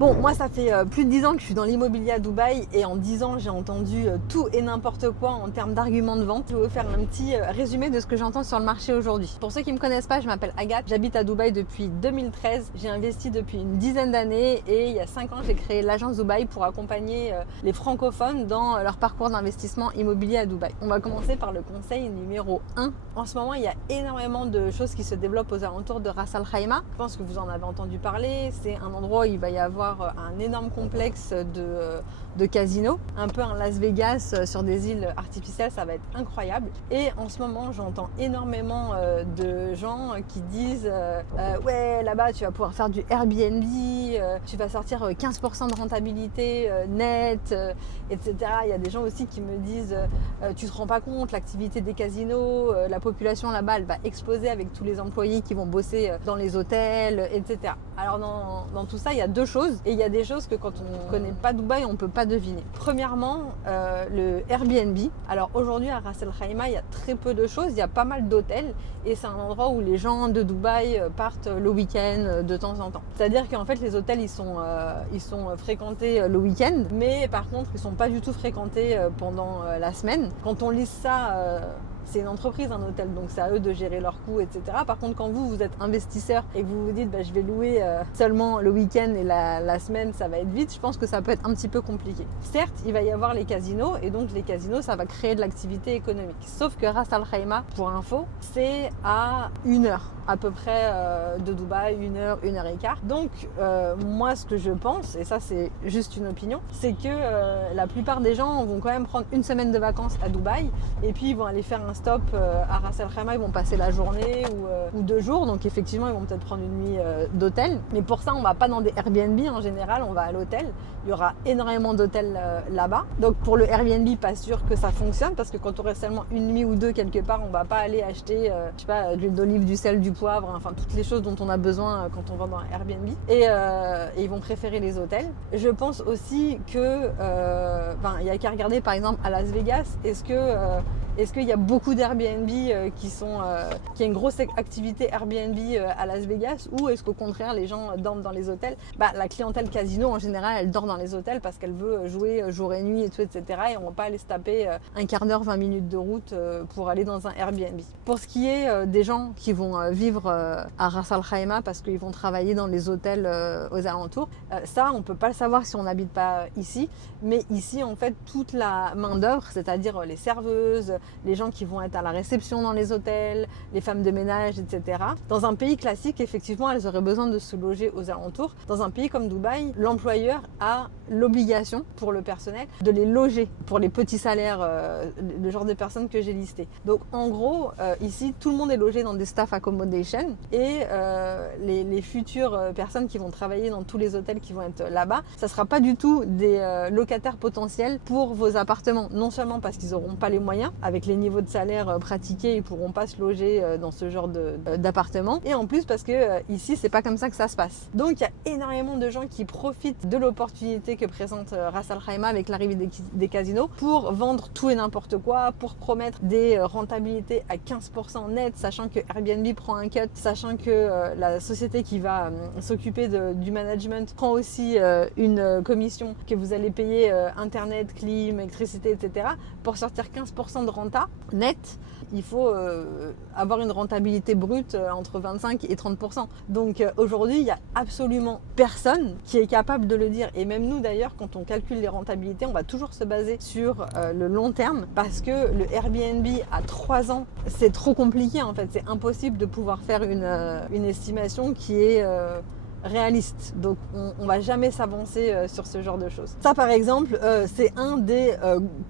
Bon, moi ça fait plus de 10 ans que je suis dans l'immobilier à Dubaï et en 10 ans j'ai entendu tout et n'importe quoi en termes d'arguments de vente. Je vais vous faire un petit résumé de ce que j'entends sur le marché aujourd'hui. Pour ceux qui ne me connaissent pas, je m'appelle Agathe, j'habite à Dubaï depuis 2013, j'ai investi depuis une dizaine d'années et il y a 5 ans j'ai créé l'agence Dubaï pour accompagner les francophones dans leur parcours d'investissement immobilier à Dubaï. On va commencer par le conseil numéro 1. En ce moment il y a énormément de choses qui se développent aux alentours de Ras Al Khaimah. Je pense que vous en avez entendu parler, c'est un endroit où il va y avoir un énorme complexe de casinos, un peu un Las Vegas sur des îles artificielles, ça va être incroyable. Et en ce moment, j'entends énormément de gens qui disent ouais, là-bas, tu vas pouvoir faire du Airbnb, tu vas sortir 15% de rentabilité nette, etc. Il y a des gens aussi qui me disent tu te rends pas compte, l'activité des casinos, la population là-bas, elle va exploser avec tous les employés qui vont bosser dans les hôtels, etc. Alors dans tout ça, il y a deux choses. Et il y a des choses que quand on ne connaît pas Dubaï, on ne peut pas deviner. Premièrement, le Airbnb. Alors aujourd'hui à Ras Al Khaimah, il y a très peu de choses. Il y a pas mal d'hôtels et c'est un endroit où les gens de Dubaï partent le week-end de temps en temps. C'est-à-dire qu'en fait les hôtels ils sont fréquentés le week-end, mais par contre ils ne sont pas du tout fréquentés pendant la semaine. Quand on lise ça, c'est une entreprise, un hôtel, donc c'est à eux de gérer leurs coûts, etc. Par contre, quand vous êtes investisseur et que vous vous dites je vais louer seulement le week-end et la semaine, ça va être vite, je pense que ça peut être un petit peu compliqué. Certes, il va y avoir les casinos et donc les casinos, ça va créer de l'activité économique. Sauf que Ras Al Khaimah, pour info, c'est à 1 heure à peu près de Dubaï, 1 heure, 1 heure et quart. Donc moi, ce que je pense, et ça c'est juste une opinion, c'est que la plupart des gens vont quand même prendre une semaine de vacances à Dubaï et puis ils vont aller faire un stop à Ras Al Khaimah, ils vont passer la journée ou 2 jours, donc effectivement ils vont peut-être prendre une nuit d'hôtel, mais pour ça on va pas dans des Airbnb en général, on va à l'hôtel. Il y aura énormément d'hôtels là-bas, donc pour le Airbnb pas sûr que ça fonctionne parce que quand on reste seulement une nuit ou deux quelque part, on va pas aller acheter je sais pas, de l'huile d'olive, du sel, du poivre, enfin toutes les choses dont on a besoin quand on va dans un Airbnb et ils vont préférer les hôtels. Je pense aussi que il y a qu'à regarder par exemple à Las Vegas, est-ce qu'il y a beaucoup d'Airbnb qui a une grosse activité Airbnb à Las Vegas, ou est-ce qu'au contraire les gens dorment dans les hôtels? La clientèle casino en général elle dort dans les hôtels parce qu'elle veut jouer jour et nuit et tout, etc. Et on va pas aller se taper un quart d'heure, 20 minutes de route pour aller dans un Airbnb. Pour ce qui est des gens qui vont vivre à Ras Al Khaimah parce qu'ils vont travailler dans les hôtels aux alentours, ça on peut pas le savoir si on n'habite pas ici, mais ici en fait toute la main d'œuvre, c'est-à-dire les serveuses, les gens qui vont être à la réception dans les hôtels, les femmes de ménage, etc. Dans un pays classique, effectivement, elles auraient besoin de se loger aux alentours. Dans un pays comme Dubaï, l'employeur a l'obligation pour le personnel de les loger pour les petits salaires, le genre de personnes que j'ai listées. Donc en gros, ici, tout le monde est logé dans des staff accommodation et les futures personnes qui vont travailler dans tous les hôtels qui vont être là-bas, ça ne sera pas du tout des locataires potentiels pour vos appartements. Non seulement parce qu'ils n'auront pas les moyens, avec les niveaux de salaire pratiqués, ils pourront pas se loger dans ce genre d'appartement. Et en plus parce que ici, c'est pas comme ça que ça se passe. Donc il y a énormément de gens qui profitent de l'opportunité que présente Ras Al Khaimah avec l'arrivée des casinos pour vendre tout et n'importe quoi, pour promettre des rentabilités à 15% net, sachant que Airbnb prend un cut, sachant que la société qui va s'occuper du management prend aussi une commission que vous allez payer internet, clim, électricité, etc. Pour sortir 15% de renta net, il faut avoir une rentabilité brute entre 25 et 30%. Donc aujourd'hui, il n'y a absolument personne qui est capable de le dire. Et même nous d'ailleurs, quand on calcule les rentabilités, on va toujours se baser sur le long terme parce que le Airbnb à 3 ans, c'est trop compliqué en fait. C'est impossible de pouvoir faire une estimation qui est réaliste, donc on va jamais s'avancer sur ce genre de choses. Ça par exemple, c'est un des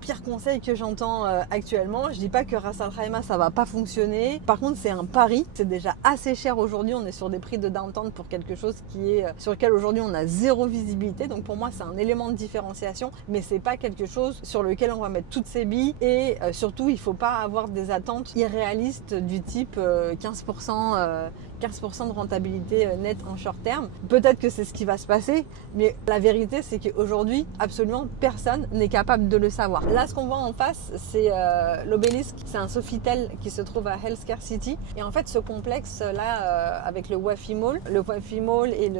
pires conseils que j'entends actuellement. Je dis pas que Ras Al Khaimah ça va pas fonctionner, par contre c'est un pari, c'est déjà assez cher aujourd'hui, on est sur des prix de downtown pour quelque chose qui est sur lequel aujourd'hui on a zéro visibilité, donc pour moi c'est un élément de différenciation, mais c'est pas quelque chose sur lequel on va mettre toutes ses billes et surtout il faut pas avoir des attentes irréalistes du type 15% 15% de rentabilité nette en short terme. Peut-être que c'est ce qui va se passer, mais la vérité c'est qu'aujourd'hui, absolument personne n'est capable de le savoir. Là, ce qu'on voit en face, c'est l'obélisque. C'est un Sofitel qui se trouve à Healthcare City. Et en fait, ce complexe-là, avec le Wafi Mall et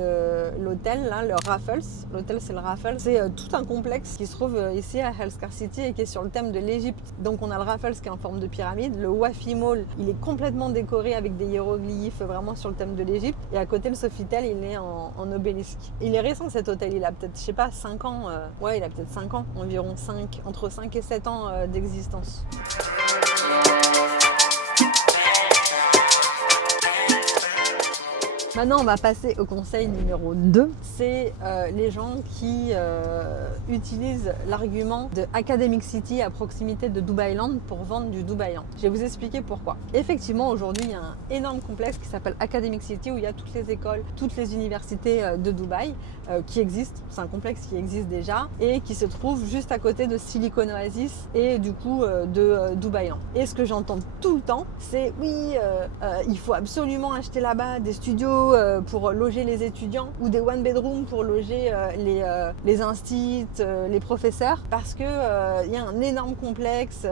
l'hôtel, là, le Raffles, l'hôtel c'est le Raffles, c'est tout un complexe qui se trouve ici à Healthcare City et qui est sur le thème de l'Égypte. Donc on a le Raffles qui est en forme de pyramide, le Wafi Mall, il est complètement décoré avec des hiéroglyphes vraiment sur le thème de l'Égypte. Et à côté, le Sofitel, il est en obélisque. Il est récent cet hôtel, il a peut-être, je sais pas, 5 ans, ouais, il a peut-être 5 ans, environ entre 5 et 7 ans d'existence. Maintenant, on va passer au conseil numéro 2. C'est les gens qui utilisent l'argument de Academic City à proximité de Dubailand pour vendre du Dubailand. Je vais vous expliquer pourquoi. Effectivement, aujourd'hui, il y a un énorme complexe qui s'appelle Academic City où il y a toutes les écoles, toutes les universités de Dubaï qui existent. C'est un complexe qui existe déjà et qui se trouve juste à côté de Silicon Oasis et du coup de Dubailand. Et ce que j'entends tout le temps, c'est oui, il faut absolument acheter là-bas des studios pour loger les étudiants ou des one bedroom pour loger les instits, les professeurs parce que il y a un énorme complexe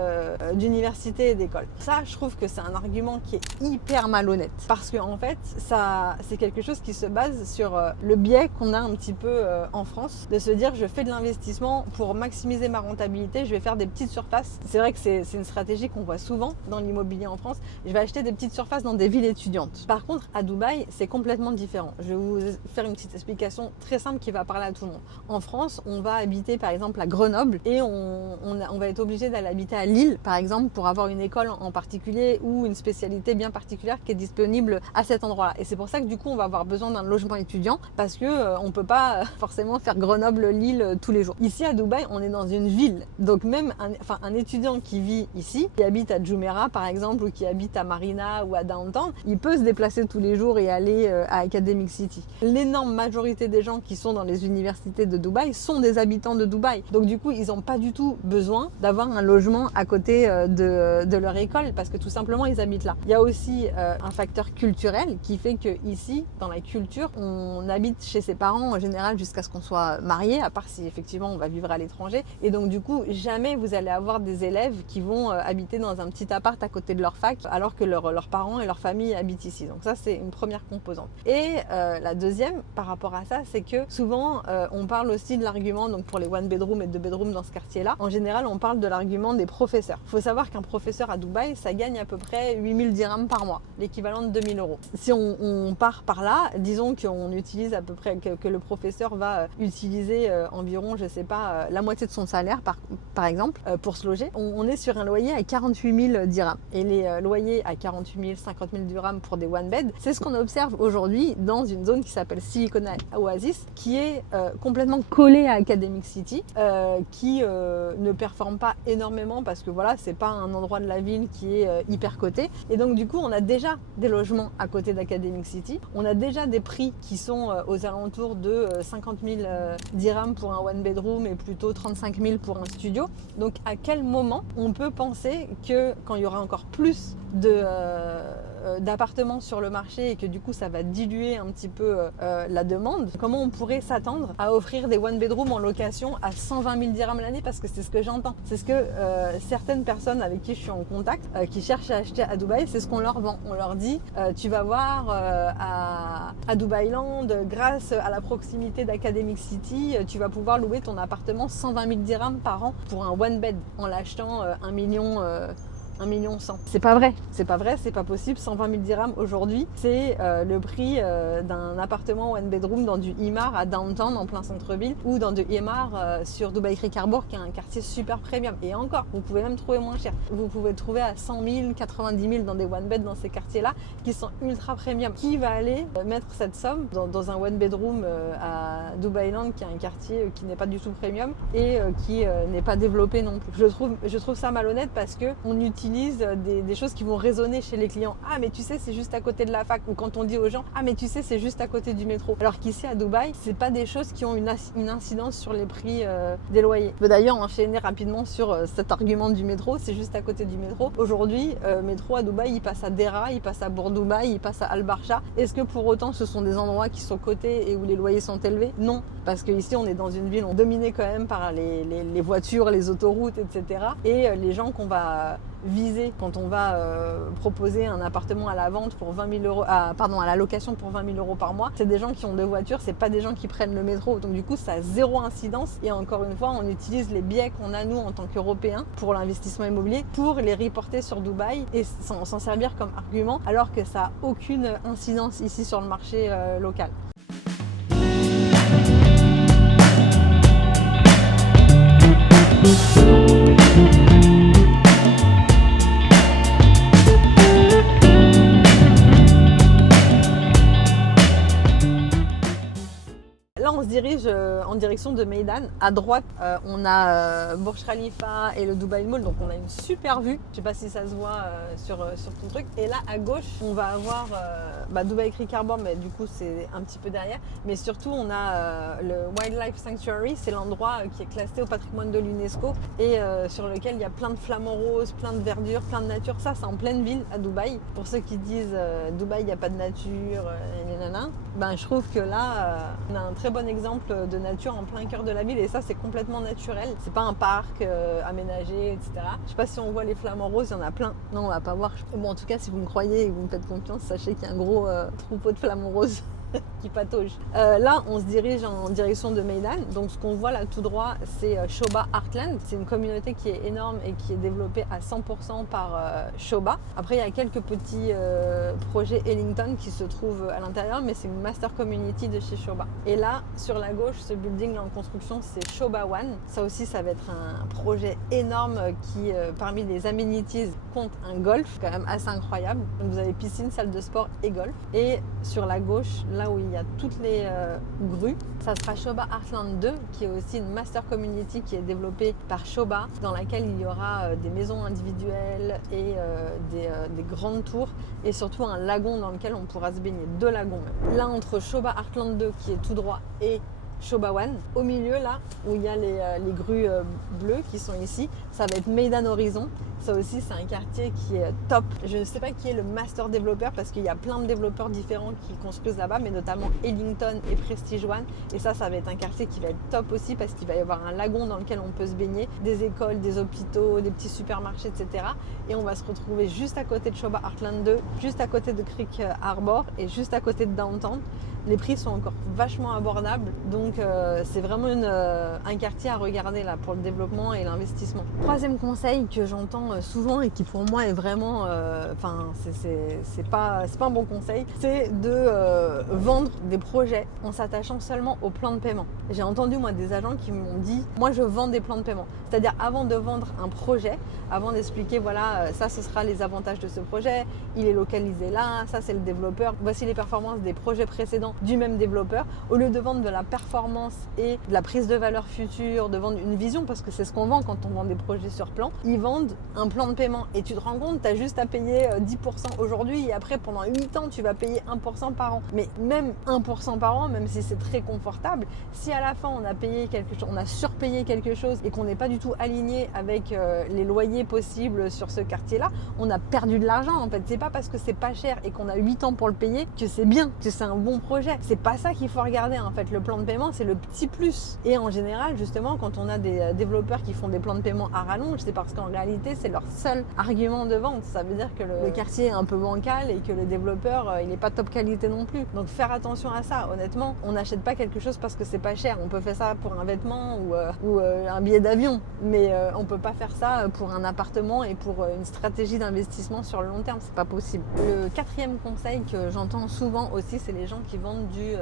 d'universités et d'écoles. Ça, je trouve que c'est un argument qui est hyper malhonnête parce que en fait, ça c'est quelque chose qui se base sur le biais qu'on a un petit peu en France de se dire je fais de l'investissement pour maximiser ma rentabilité, je vais faire des petites surfaces. C'est vrai que c'est une stratégie qu'on voit souvent dans l'immobilier en France. Je vais acheter des petites surfaces dans des villes étudiantes. Par contre, à Dubaï, c'est complètement différent. Je vais vous faire une petite explication très simple qui va parler à tout le monde. En France, on va habiter par exemple à Grenoble et on va être obligé d'aller habiter à Lille par exemple pour avoir une école en particulier ou une spécialité bien particulière qui est disponible à cet endroit-là. Et c'est pour ça que du coup, on va avoir besoin d'un logement étudiant parce que on peut pas forcément faire Grenoble-Lille tous les jours. Ici à Dubaï, on est dans une ville. Donc même un étudiant qui vit ici, qui habite à Jumeirah par exemple ou qui habite à Marina ou à Downtown, il peut se déplacer tous les jours et aller à Academic City. L'énorme majorité des gens qui sont dans les universités de Dubaï sont des habitants de Dubaï. Donc du coup, ils n'ont pas du tout besoin d'avoir un logement à côté de leur école parce que tout simplement, ils habitent là. Il y a aussi un facteur culturel qui fait que ici, dans la culture, on habite chez ses parents en général jusqu'à ce qu'on soit marié, à part si effectivement on va vivre à l'étranger. Et donc du coup, jamais vous allez avoir des élèves qui vont habiter dans un petit appart à côté de leur fac alors que leurs parents et leur famille habitent ici. Donc ça, c'est une première composante. Et la deuxième, par rapport à ça, c'est que souvent, on parle aussi de l'argument, donc pour les one bedroom et deux bedroom dans ce quartier-là, en général, on parle de l'argument des professeurs. Il faut savoir qu'un professeur à Dubaï, ça gagne à peu près 8000 dirhams par mois, l'équivalent de 2000 euros. Si on part par là, disons qu'on utilise à peu près, que le professeur va utiliser environ, je sais pas, la moitié de son salaire, par exemple, pour se loger, on est sur un loyer à 48 000 dirhams. Et les loyers à 48 000, 50 000 dirhams pour des one bed, c'est ce qu'on observe aujourd'hui dans une zone qui s'appelle Silicon Oasis, qui est complètement collée à Academic City, qui ne performe pas énormément parce que voilà, c'est pas un endroit de la ville qui est hyper coté. Et donc du coup, on a déjà des logements à côté d'Academic City. On a déjà des prix qui sont aux alentours de 50 000 dirhams pour un one bedroom et plutôt 35 000 pour un studio. Donc à quel moment on peut penser que quand il y aura encore plus d'appartements sur le marché et que du coup ça va diluer un petit peu la demande, comment on pourrait s'attendre à offrir des one bedroom en location à 120 000 dirhams l'année? Parce que c'est ce que j'entends, c'est ce que certaines personnes avec qui je suis en contact qui cherchent à acheter à Dubaï, c'est ce qu'on leur vend. On leur dit tu vas voir à Dubailand, grâce à la proximité d'Academic City, tu vas pouvoir louer ton appartement 120 000 dirhams par an pour un one bed en l'achetant 1 million 1 million 100. C'est pas vrai, c'est pas possible. 120 000 dirhams aujourd'hui, c'est le prix d'un appartement one bedroom dans du Emaar à Downtown en plein centre-ville ou dans du Emaar sur Dubai Creek Harbour qui est un quartier super premium. Et encore, vous pouvez même trouver moins cher. Vous pouvez trouver à 100 000, 90 000 dans des one bed dans ces quartiers-là qui sont ultra premium. Qui va aller mettre cette somme dans un one bedroom à Dubailand qui est un quartier qui n'est pas du tout premium et qui n'est pas développé non plus. Je trouve ça malhonnête parce que on utilise utilise des choses qui vont résonner chez les clients. Ah mais tu sais c'est juste à côté de la fac. Ou quand on dit aux gens ah mais tu sais c'est juste à côté du métro. Alors qu'ici à Dubaï c'est pas des choses qui ont une incidence sur les prix des loyers. Je peux d'ailleurs enchaîner rapidement sur cet argument du métro, c'est juste à côté du métro. Aujourd'hui métro à Dubaï il passe à Dera, il passe à Bourg-Dubaï, il passe à Al-Barsha. Est-ce que pour autant ce sont des endroits qui sont cotés et où les loyers sont élevés? Non, parce qu'ici on est dans une ville dominée quand même par les voitures, les autoroutes, etc. Et les gens qu'on va viser quand on va proposer un appartement à la vente pour 20 000 euros, à la location pour 20 000 euros par mois, c'est des gens qui ont deux voitures, c'est pas des gens qui prennent le métro. Donc du coup, ça a zéro incidence. Et encore une fois, on utilise les biais qu'on a nous en tant qu'Européens pour l'investissement immobilier pour les reporter sur Dubaï et s'en servir comme argument, alors que ça a aucune incidence ici sur le marché local. Là, on se dirige en direction de Meydan. À droite, on a Burj Khalifa et le Dubai Mall, donc on a une super vue. Je sais pas si ça se voit sur ton truc. Et là, à gauche, on va avoir Dubai Creek Harbor, mais du coup, c'est un petit peu derrière. Mais surtout, on a le Wildlife Sanctuary, c'est l'endroit qui est classé au patrimoine de l'UNESCO et sur lequel il y a plein de flamants roses, plein de verdure, plein de nature. Ça, c'est en pleine ville à Dubaï. Pour ceux qui disent Dubaï, il n'y a pas de nature, je trouve que là, on a un très bon exemple de nature en plein cœur de la ville et ça c'est complètement naturel, c'est pas un parc aménagé, etc. Je sais pas si on voit les flamants roses, il y en a plein. Non, on va pas voir. Bon, en tout cas, si vous me croyez et que vous me faites confiance, sachez qu'il y a un gros troupeau de flamants roses qui patauge. Là, on se dirige en direction de Meydan. Donc, ce qu'on voit là tout droit, c'est Shoba Heartland. C'est une communauté qui est énorme et qui est développée à 100% par Shoba. Après, il y a quelques petits projets Ellington qui se trouvent à l'intérieur, mais c'est une master community de chez Shoba. Et là, sur la gauche, ce building là en construction, c'est Shoba One. Ça aussi, ça va être un projet énorme qui, parmi les amenities, compte un golf, quand même assez incroyable. Donc, vous avez piscine, salle de sport et golf. Et sur la gauche, là où il y a toutes les grues, ça sera Shoba Heartland 2 qui est aussi une master community qui est développée par Shoba, dans laquelle il y aura des maisons individuelles et des grandes tours et surtout un lagon dans lequel on pourra se baigner, 2 lagons même. Là, entre Shoba Heartland 2 qui est tout droit et Shoba One, au milieu là où il y a les grues bleues qui sont ici, ça va être Meydan Horizon. Ça aussi c'est un quartier qui est top. Je ne sais pas qui est le master développeur parce qu'il y a plein de développeurs différents qui construisent là-bas, mais notamment Ellington et Prestige One. Et ça va être un quartier qui va être top aussi parce qu'il va y avoir un lagon dans lequel on peut se baigner, des écoles, des hôpitaux, des petits supermarchés, etc. Et on va se retrouver juste à côté de Shoba Heartland 2, juste à côté de Creek Harbor et juste à côté de Downtown. Les prix sont encore vachement abordables, donc c'est vraiment un quartier à regarder là pour le développement et l'investissement. Troisième conseil que j'entends souvent et qui pour moi est vraiment, c'est pas un bon conseil, c'est de vendre des projets en s'attachant seulement au plan de paiement. J'ai entendu moi des agents qui m'ont dit, moi je vends des plans de paiement, c'est-à-dire avant de vendre un projet, avant d'expliquer voilà ça ce sera les avantages de ce projet, il est localisé là, ça c'est le développeur, voici les performances des projets précédents du même développeur, au lieu de vendre de la performance et de la prise de valeur future, de vendre une vision, parce que c'est ce qu'on vend quand on vend des projets sur plan, ils vendent un plan de paiement et tu te rends compte, tu as juste à payer 10% aujourd'hui et après pendant 8 ans tu vas payer 1% par an. Mais même 1% par an, même si c'est très confortable, si à la fin on a payé quelque chose, on a surpayé quelque chose et qu'on n'est pas du tout aligné avec les loyers possibles sur ce quartier-là, on a perdu de l'argent en fait. C'est pas parce que c'est pas cher et qu'on a 8 ans pour le payer que c'est bien, que c'est un bon projet. C'est pas ça qu'il faut regarder en fait. Le plan de paiement, c'est le petit plus. Et en général, justement, quand on a des développeurs qui font des plans de paiement à rallonge, c'est parce qu'en réalité, c'est leur seul argument de vente. Ça veut dire que le quartier est un peu bancal et que le développeur, il n'est pas top qualité non plus. Donc faire attention à ça. Honnêtement, on n'achète pas quelque chose parce que c'est pas cher. On peut faire ça pour un vêtement ou un billet d'avion, mais on peut pas faire ça pour un appartement et pour une stratégie d'investissement sur le long terme. C'est pas possible. Le quatrième conseil que j'entends souvent aussi, c'est les gens qui vendent viennent du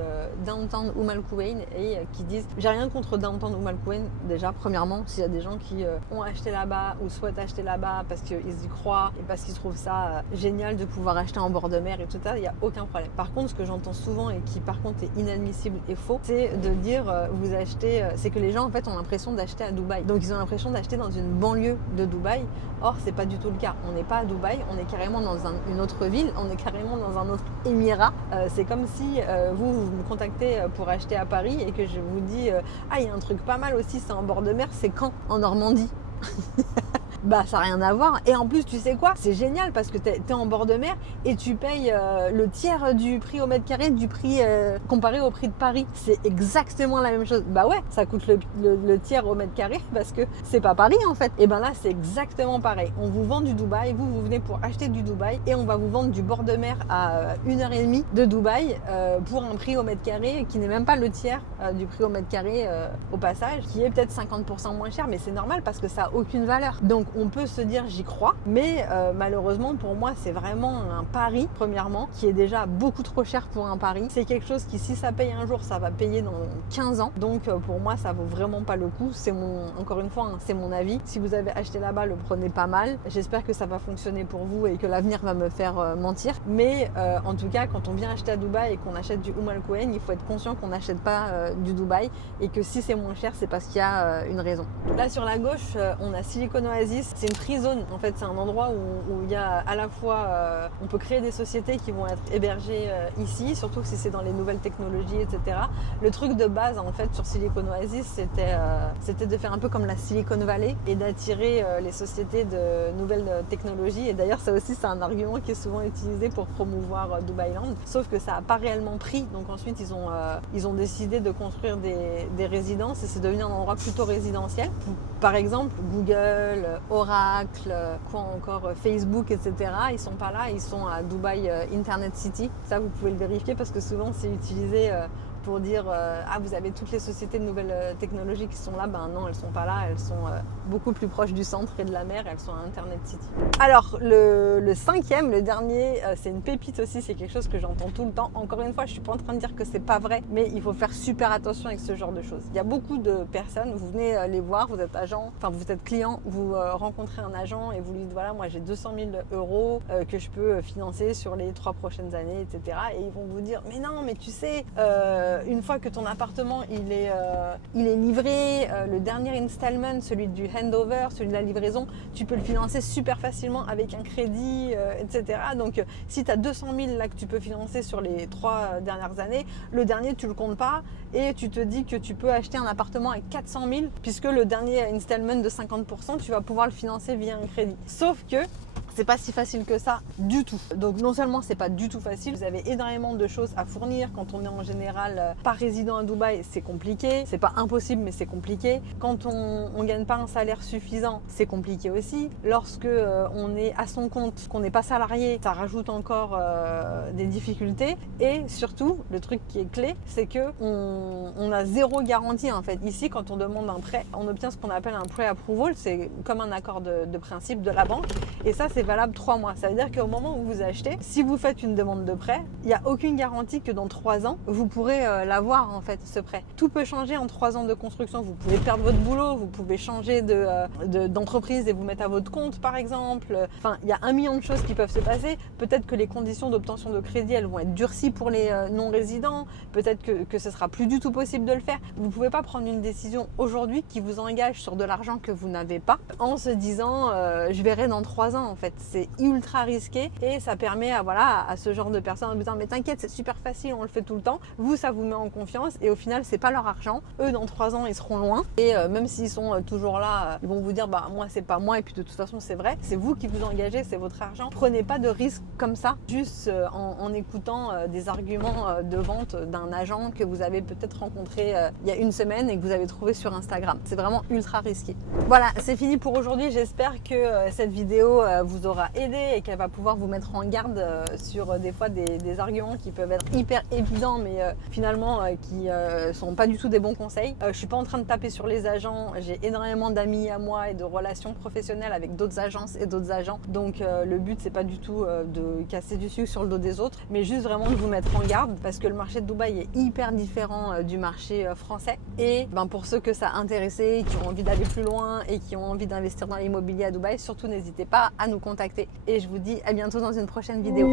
downtown Umm Al Quwain et qui disent, j'ai rien contre downtown Umm Al Quwain déjà, premièrement, s'il y a des gens qui ont acheté là-bas ou souhaitent acheter là-bas parce qu'ils y croient et parce qu'ils trouvent ça génial de pouvoir acheter en bord de mer et tout ça, il n'y a aucun problème. Par contre, ce que j'entends souvent et qui par contre est inadmissible et faux, c'est de dire vous achetez, c'est que les gens en fait ont l'impression d'acheter à Dubaï. Donc ils ont l'impression d'acheter dans une banlieue de Dubaï. Or, c'est pas du tout le cas. On n'est pas à Dubaï, on est carrément dans une autre ville, on est carrément dans un autre émirat. C'est comme si vous me contactez pour acheter à Paris et que je vous dis ah, il y a un truc pas mal aussi, c'est en bord de mer, c'est Caen, en Normandie. Bah ça n'a rien à voir. Et en plus, tu sais quoi? C'est génial parce que t'es en bord de mer et tu payes le tiers du prix au mètre carré du prix comparé au prix de Paris. C'est exactement la même chose. Bah ouais, ça coûte le tiers au mètre carré parce que c'est pas Paris en fait. Et ben là, c'est exactement pareil. On vous vend du Dubaï, vous venez pour acheter du Dubaï et on va vous vendre du bord de mer à 1h30 de Dubaï pour un prix au mètre carré qui n'est même pas le tiers du prix au mètre carré au passage, qui est peut-être 50% moins cher, mais c'est normal parce que ça n'a aucune valeur. Donc on peut se dire j'y crois, mais malheureusement pour moi c'est vraiment un pari, premièrement, qui est déjà beaucoup trop cher pour un pari. C'est quelque chose qui, si ça paye un jour, ça va payer dans 15 ans. Donc pour moi ça vaut vraiment pas le coup. C'est encore une fois, hein, c'est mon avis. Si vous avez acheté là-bas, le prenez pas mal. J'espère que ça va fonctionner pour vous et que l'avenir va me faire mentir. Mais en tout cas, quand on vient acheter à Dubaï et qu'on achète du Umm Al Quwain, il faut être conscient qu'on n'achète pas du Dubaï et que si c'est moins cher, c'est parce qu'il y a une raison. Là sur la gauche, on a Silicon Oasis. C'est une free zone, en fait c'est un endroit où il y a à la fois, on peut créer des sociétés qui vont être hébergées ici, surtout si c'est dans les nouvelles technologies, etc. Le truc de base en fait sur Silicon Oasis, c'était de faire un peu comme la Silicon Valley et d'attirer les sociétés de nouvelles technologies. Et d'ailleurs ça aussi c'est un argument qui est souvent utilisé pour promouvoir Dubailand, sauf que ça n'a pas réellement pris. Donc ensuite ils ont décidé de construire des résidences et c'est devenu un endroit plutôt résidentiel. Par exemple Google, Oracle, quoi encore, Facebook, etc. Ils sont pas là, ils sont à Dubai Internet City. Ça, vous pouvez le vérifier parce que souvent c'est utilisé pour dire ah vous avez toutes les sociétés de nouvelles technologies qui sont là. Ben non, elles sont pas là, elles sont beaucoup plus proches du centre et de la mer, elles sont à Internet City. Alors le cinquième, le dernier, c'est une pépite aussi, c'est quelque chose que j'entends tout le temps. Encore une fois, je suis pas en train de dire que c'est pas vrai, mais il faut faire super attention avec ce genre de choses. Il y a beaucoup de personnes, vous venez les voir, vous êtes agent, enfin vous êtes client, vous rencontrez un agent et vous lui dites voilà, moi j'ai 200 000 euros que je peux financer sur les 3 prochaines années, etc. Et ils vont vous dire mais non, mais tu sais, une fois que ton appartement il est livré, le dernier installment, celui du handover, celui de la livraison, tu peux le financer super facilement avec un crédit, etc. Donc si tu as 200 000 là que tu peux financer sur les 3 dernières années, le dernier tu le comptes pas et tu te dis que tu peux acheter un appartement à 400 000 puisque le dernier installment de 50%, tu vas pouvoir le financer via un crédit. Sauf que c'est pas si facile que ça du tout. Donc non seulement c'est pas du tout facile, vous avez énormément de choses à fournir. Quand on est en général pas résident à Dubaï, c'est compliqué. C'est pas impossible, mais c'est compliqué. Quand on gagne pas un salaire suffisant, c'est compliqué aussi. Lorsque on est à son compte, qu'on n'est pas salarié, ça rajoute encore des difficultés. Et surtout, le truc qui est clé, c'est que on a zéro garantie en fait. Ici, quand on demande un prêt, on obtient ce qu'on appelle un pre-approval. C'est comme un accord de principe de la banque. Et ça, c'est valable 3 mois. Ça veut dire qu'au moment où vous achetez, si vous faites une demande de prêt, il n'y a aucune garantie que dans 3 ans, vous pourrez l'avoir en fait, ce prêt. Tout peut changer en 3 ans de construction. Vous pouvez perdre votre boulot, vous pouvez changer d'entreprise et vous mettre à votre compte par exemple. Enfin, il y a 1 million de choses qui peuvent se passer. Peut-être que les conditions d'obtention de crédit, elles vont être durcies pour les non-résidents. Peut-être que ce sera plus du tout possible de le faire. Vous ne pouvez pas prendre une décision aujourd'hui qui vous engage sur de l'argent que vous n'avez pas en se disant je verrai dans 3 ans en fait. C'est ultra risqué et ça permet à ce genre de personnes de me dire mais t'inquiète, c'est super facile, on le fait tout le temps. Vous, ça vous met en confiance et au final c'est pas leur argent. Eux dans 3 ans ils seront loin et même s'ils sont toujours là, ils vont vous dire bah moi c'est pas moi et puis de toute façon c'est vrai, c'est vous qui vous engagez, c'est votre argent. Prenez pas de risques comme ça juste en écoutant des arguments de vente d'un agent que vous avez peut-être rencontré il y a 1 semaine et que vous avez trouvé sur Instagram. C'est vraiment ultra risqué. Voilà, c'est fini pour aujourd'hui. J'espère que cette vidéo vous vous aura aidé et qu'elle va pouvoir vous mettre en garde sur des fois des arguments qui peuvent être hyper évidents mais finalement qui sont pas du tout des bons conseils. Je suis pas en train de taper sur les agents, j'ai énormément d'amis à moi et de relations professionnelles avec d'autres agences et d'autres agents, donc le but c'est pas du tout de casser du sucre sur le dos des autres, mais juste vraiment de vous mettre en garde parce que le marché de Dubaï est hyper différent du marché français et pour ceux que ça a intéressé, qui ont envie d'aller plus loin et qui ont envie d'investir dans l'immobilier à Dubaï, surtout n'hésitez pas à nous contacter et je vous dis à bientôt dans une prochaine vidéo.